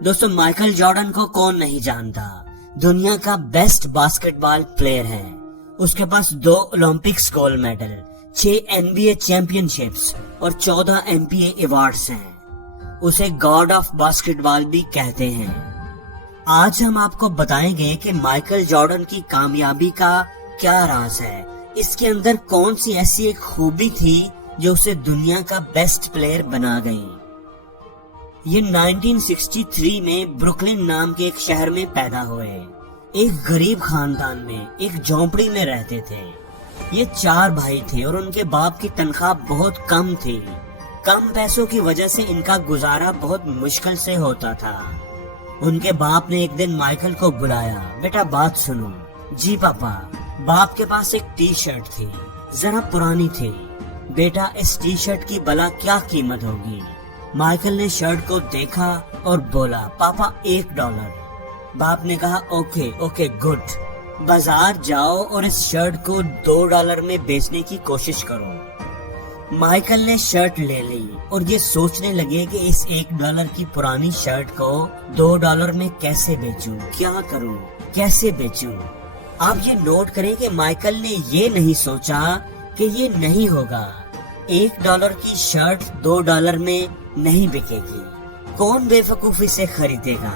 दोस्तों Michael Jordan को कौन नहीं जानता, दुनिया का बेस्ट बास्केटबॉल प्लेयर है। उसके पास 2 Olympics gold medal, 6 NBA championships और 14 NBA अवार्ड्स हैं। उसे गॉड ऑफ बास्केटबॉल भी कहते हैं। आज हम आपको बताएंगे कि माइकल जॉर्डन की कामयाबी का क्या राज है, इसके अंदर कौन सी ऐसी एक खूबी थी जो उसे दुनिया का बेस्ट प्लेयर बना गई। ये 1963 में ब्रुकलिन नाम के एक शहर में पैदा हुए। एक गरीब खानदान में एक झोंपड़ी में रहते थे। ये 4 भाई थे और उनके बाप की तनख्वाह बहुत कम थी। कम पैसों की वजह से इनका गुजारा बहुत मुश्किल से होता था। उनके बाप ने एक दिन माइकल को बुलाया, बेटा बात सुनो। जी पापा। बाप के पास एक टी शर्ट थी, जरा पुरानी थी। बेटा इस टी शर्ट की भला क्या कीमत होगी? माइकल ने शर्ट को देखा और बोला, पापा $1। बाप ने कहा ओके गुड। बाजार जाओ और इस शर्ट को $2 में बेचने की कोशिश करो। माइकल ने शर्ट ले ली और ये सोचने लगे कि इस $1 की पुरानी शर्ट को $2 में कैसे बेचूं, क्या करूं, कैसे बेचूं। आप ये नोट करें कि माइकल ने ये नहीं सोचा कि ये नहीं होगा। $1 की शर्ट $2 में नहीं बिकेगी, कौन बेवकूफी से खरीदेगा।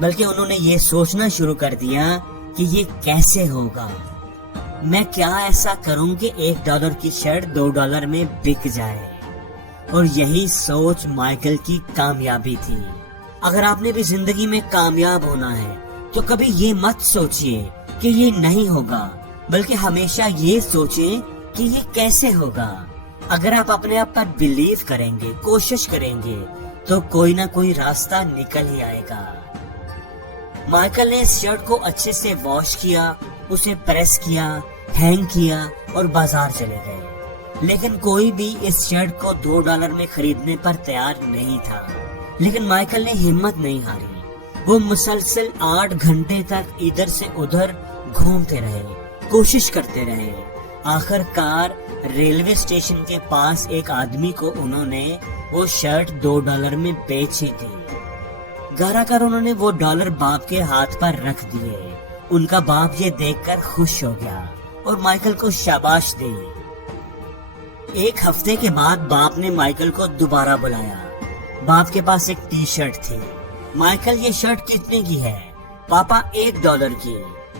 बल्कि उन्होंने ये सोचना शुरू कर दिया कि ये कैसे होगा, मैं क्या ऐसा करूं कि $1 की शर्ट $2 में बिक जाए। और यही सोच माइकल की कामयाबी थी। अगर आपने भी जिंदगी में कामयाब होना है तो कभी ये मत सोचिए कि ये नहीं होगा, बल्कि हमेशा ये सोचें कि ये कैसे होगा। अगर आप अपने आप पर बिलीव करेंगे, कोशिश करेंगे, तो कोई ना कोई रास्ता निकल ही आएगा। माइकल ने इस शर्ट को अच्छे से वॉश किया, उसे प्रेस किया, हैंग किया और बाजार चले गए। लेकिन कोई भी इस शर्ट को $2 में खरीदने पर तैयार नहीं था। लेकिन माइकल ने हिम्मत नहीं हारी। वो मुसलसल 8 घंटे तक इधर से उधर घूमते रहे, कोशिश करते रहे। आखिरकार रेलवे स्टेशन के पास एक आदमी को उन्होंने वो शर्ट $2 में बेची थी। घर आकर उन्होंने वो डॉलर बाप के हाथ पर रख दिए। उनका बाप ये देखकर खुश हो गया और माइकल को शाबाश दी। एक हफ्ते के बाद बाप ने माइकल को दोबारा बुलाया। बाप के पास एक टी शर्ट थी। माइकल ये शर्ट कितने की है? पापा $1 की।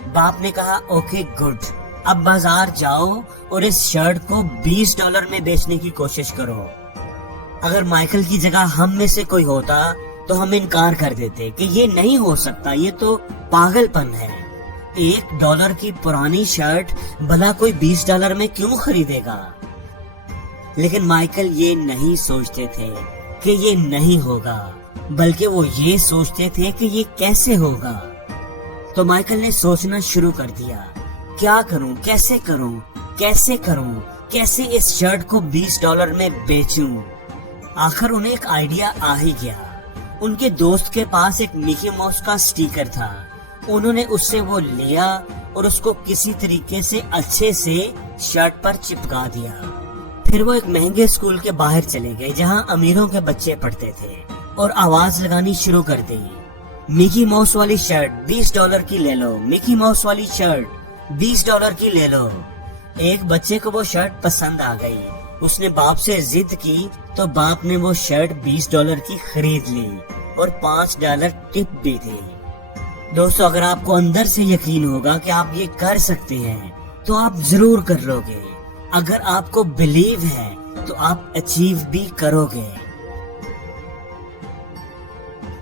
बाप ने कहा ओके गुड, अब बाजार जाओ और इस शर्ट को $20 में बेचने की कोशिश करो। अगर माइकल की जगह हम में से कोई होता तो हम इनकार कर देते कि ये नहीं हो सकता, ये तो पागलपन है। $1 की पुरानी शर्ट भला कोई $20 में क्यों खरीदेगा? लेकिन माइकल ये नहीं सोचते थे कि ये नहीं होगा, बल्कि वो ये सोचते थे कि ये कैसे होगा। तो माइकल ने सोचना शुरू कर दिया, क्या करूं, कैसे करूं, कैसे करूं, कैसे इस शर्ट को $20 में बेचूं। आखिर उन्हें एक आइडिया आ ही गया। उनके दोस्त के पास एक मिकी माउस का स्टिकर था। उन्होंने उससे वो लिया और उसको किसी तरीके से अच्छे से शर्ट पर चिपका दिया। फिर वो एक महंगे स्कूल के बाहर चले गए जहां अमीरों के बच्चे पढ़ते थे और आवाज लगानी शुरू कर दी, मिकी माउस वाली शर्ट $20 की ले लो, मिकी माउस वाली शर्ट $20 की ले लो। एक बच्चे को वो शर्ट पसंद आ गई। उसने बाप से जिद की तो बाप ने वो शर्ट $20 की खरीद ली और $5 टिप भी दी। दोस्तों अगर आपको अंदर से यकीन होगा कि आप ये कर सकते हैं तो आप जरूर कर लोगे। अगर आपको बिलीव है तो आप अचीव भी करोगे।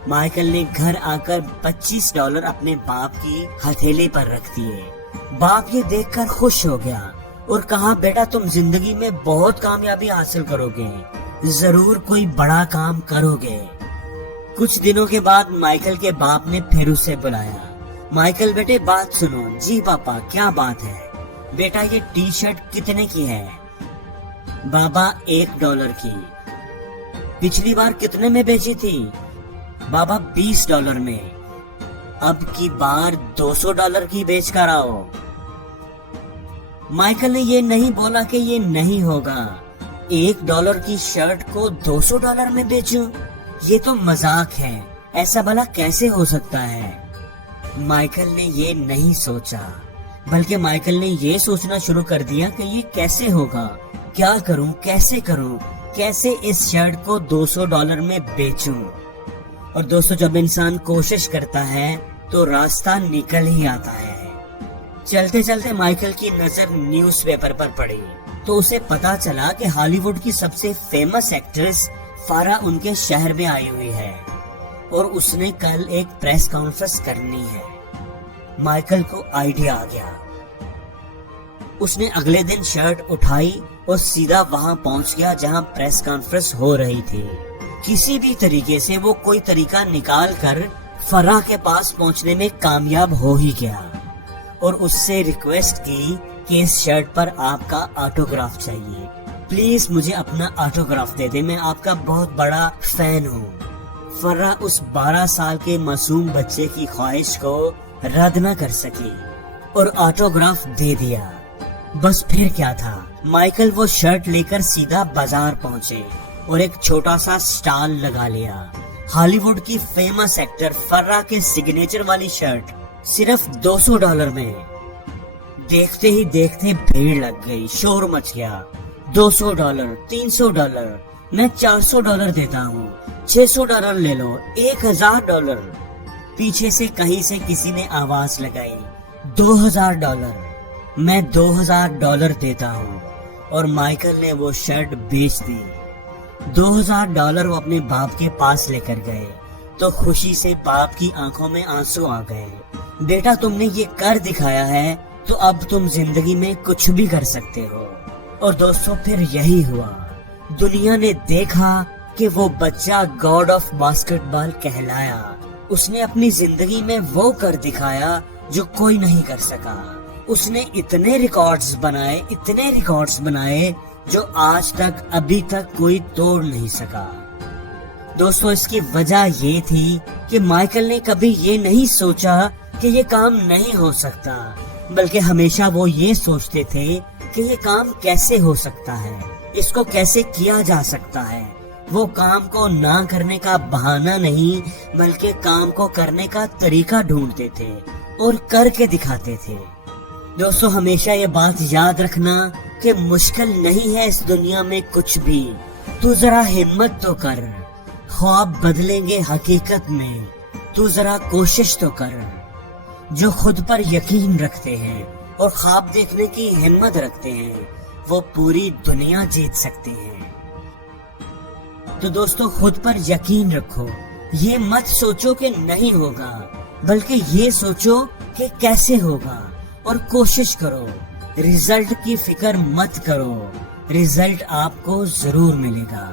माइकल ने घर आकर $25 अपने बाप की हथेली पर रख दिए। बाप ये देखकर खुश हो गया और कहा, बेटा तुम जिंदगी में बहुत कामयाबी हासिल करोगे, जरूर कोई बड़ा काम करोगे। कुछ दिनों के बाद माइकल के बाप ने फिर उसे बुलाया। माइकल बेटे बात सुनो। जी पापा क्या बात है? बेटा ये टी शर्ट कितने की है? बाबा $1 की। पिछली बार कितने में बेची थी? बाबा $20 में। अब की बार $200 की बेच कर आओ। माइकल ने ये नहीं बोला कि ये नहीं होगा। $1 की शर्ट को $200 में बेचूं? ये तो मजाक है। ایسا بھلا کیسے ہو سکتا ہے؟ مائیکل نے یہ نہیں سوچا، بلکہ مائیکل نے یہ سوچنا شروع کر دیا کہ یہ کیسے ہوگا، کیا کروں، کیسے اس شرٹ کو $200 میں بیچوں۔ اور دوستو، جب انسان کوشش کرتا ہے تو راستہ نکل ہی آتا ہے۔ چلتے چلتے مائیکل کی نظر نیوز پیپر پر پڑی تو اسے پتا چلا کہ ہالی ووڈ کی سب سے فیمس ایکٹریس فارا ان کے شہر میں آئی ہوئی ہے اور اس نے کل ایک پریس کانفرنس کرنی ہے۔ مائیکل کو آئیڈیا آ گیا۔ اس نے اگلے دن شرٹ اٹھائی اور سیدھا وہاں پہنچ گیا جہاں پریس کانفرنس ہو رہی تھی۔ کسی بھی طریقے سے وہ کوئی طریقہ نکال کر فرا کے پاس پہنچنے میں کامیاب ہو ہی گیا اور اس سے ریکویسٹ کی کہ اس شرٹ پر آپ کا آٹوگراف چاہیے، پلیز مجھے اپنا آٹوگراف دے دے، میں آپ کا بہت بڑا فین ہوں۔ فرا اس 12 سال کے معصوم بچے کی خواہش کو رد نہ کر سکی اور آٹوگراف دے دیا۔ بس پھر کیا تھا، مائیکل وہ شرٹ لے کر سیدھا بازار پہنچے اور ایک چھوٹا سا سٹال لگا لیا۔ ہالی ووڈ کی فیمس ایکٹر فرا کے سگنیچر والی شرٹ صرف $200 میں۔ دیکھتے ہی دیکھتے بھیڑ لگ گئی، شور مچ گیا۔ $200، $300، میں $400 دیتا ہوں، $600 لے لو، $1000۔ پیچھے سے کہیں سے کسی نے آواز لگائی، $2000، میں $2000 دیتا ہوں، اور مائیکل نے وہ شرٹ بیچ دی۔ $2000 وہ اپنے باپ کے پاس لے کر گئے تو خوشی سے باپ کی آنکھوں میں آنسو آ گئے۔ بیٹا، تم نے یہ کر دکھایا ہے تو اب تم زندگی میں کچھ بھی کر سکتے ہو۔ اور دوستو، پھر یہی ہوا۔ دنیا نے دیکھا کہ وہ بچہ گاڈ آف باسکٹ بال کہلایا۔ اس نے اپنی زندگی میں وہ کر دکھایا جو کوئی نہیں کر سکا۔ اس نے اتنے ریکارڈز بنائے جو آج تک ابھی تک کوئی توڑ نہیں سکا۔ دوستو، اس کی وجہ یہ تھی کہ مائیکل نے کبھی یہ نہیں سوچا کہ یہ کام نہیں ہو سکتا، بلکہ ہمیشہ وہ یہ سوچتے تھے کہ یہ کام کیسے ہو سکتا ہے، اس کو کیسے کیا جا سکتا ہے۔ وہ کام کو نہ کرنے کا بہانہ نہیں بلکہ کام کو کرنے کا طریقہ ڈھونڈتے تھے اور کر کے دکھاتے تھے۔ دوستو، ہمیشہ یہ بات یاد رکھنا کہ مشکل نہیں ہے اس دنیا میں کچھ بھی، تو ذرا ہمت تو کر، خواب بدلیں گے حقیقت میں، تو ذرا کوشش تو کر۔ جو خود پر یقین رکھتے ہیں اور خواب دیکھنے کی ہمت رکھتے ہیں وہ پوری دنیا جیت سکتے ہیں۔ تو دوستو، خود پر یقین رکھو، یہ مت سوچو کہ نہیں ہوگا، بلکہ یہ سوچو کہ کیسے ہوگا، اور کوشش کرو۔ رزلٹ کی فکر مت کرو، رزلٹ آپ کو ضرور ملے گا۔